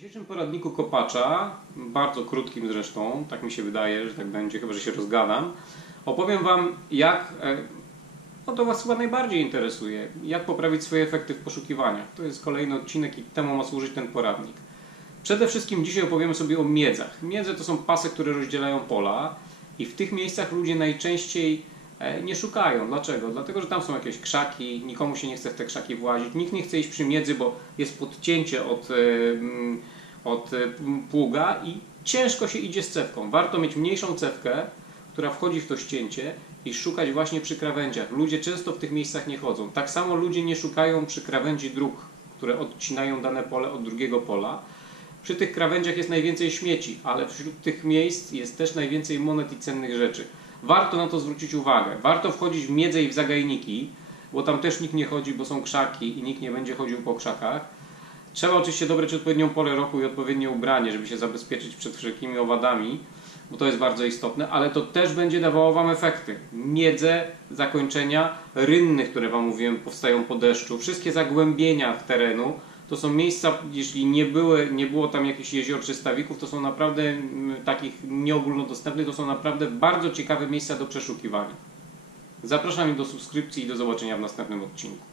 dzisiejszym poradniku kopacza, bardzo krótkim zresztą, tak mi się wydaje, że tak będzie, chyba że się rozgadam, opowiem Wam, jak, e, no to Was chyba najbardziej interesuje, jak poprawić swoje efekty w poszukiwaniach. To jest kolejny odcinek i temu ma służyć ten poradnik. Przede wszystkim dzisiaj opowiemy sobie o miedzach. Miedze to są pasy, które rozdzielają pola i w tych miejscach ludzie najczęściej nie szukają. Dlaczego? Dlatego, że tam są jakieś krzaki, nikomu się nie chce w te krzaki włazić, nikt nie chce iść przy miedzy, bo jest podcięcie od, e, mm, od e, pługa i ciężko się idzie z cewką. Warto mieć mniejszą cewkę, która wchodzi w to ścięcie i szukać właśnie przy krawędziach. Ludzie często w tych miejscach nie chodzą. Tak samo ludzie nie szukają przy krawędzi dróg, które odcinają dane pole od drugiego pola. Przy tych krawędziach jest najwięcej śmieci, ale wśród tych miejsc jest też najwięcej monet i cennych rzeczy. Warto na to zwrócić uwagę. Warto wchodzić w miedzę i w zagajniki, bo tam też nikt nie chodzi, bo są krzaki i nikt nie będzie chodził po krzakach. Trzeba oczywiście dobrać odpowiednią porę roku i odpowiednie ubranie, żeby się zabezpieczyć przed wszelkimi owadami, bo to jest bardzo istotne, ale to też będzie dawało Wam efekty. Miedzę, zakończenia, rynny, które Wam mówiłem, powstają po deszczu, wszystkie zagłębienia terenu, to są miejsca, jeśli nie, były, nie było tam jakichś jezior czy stawików, to są naprawdę takich nieogólnodostępnych, to są naprawdę bardzo ciekawe miejsca do przeszukiwania. Zapraszam do subskrypcji i do zobaczenia w następnym odcinku.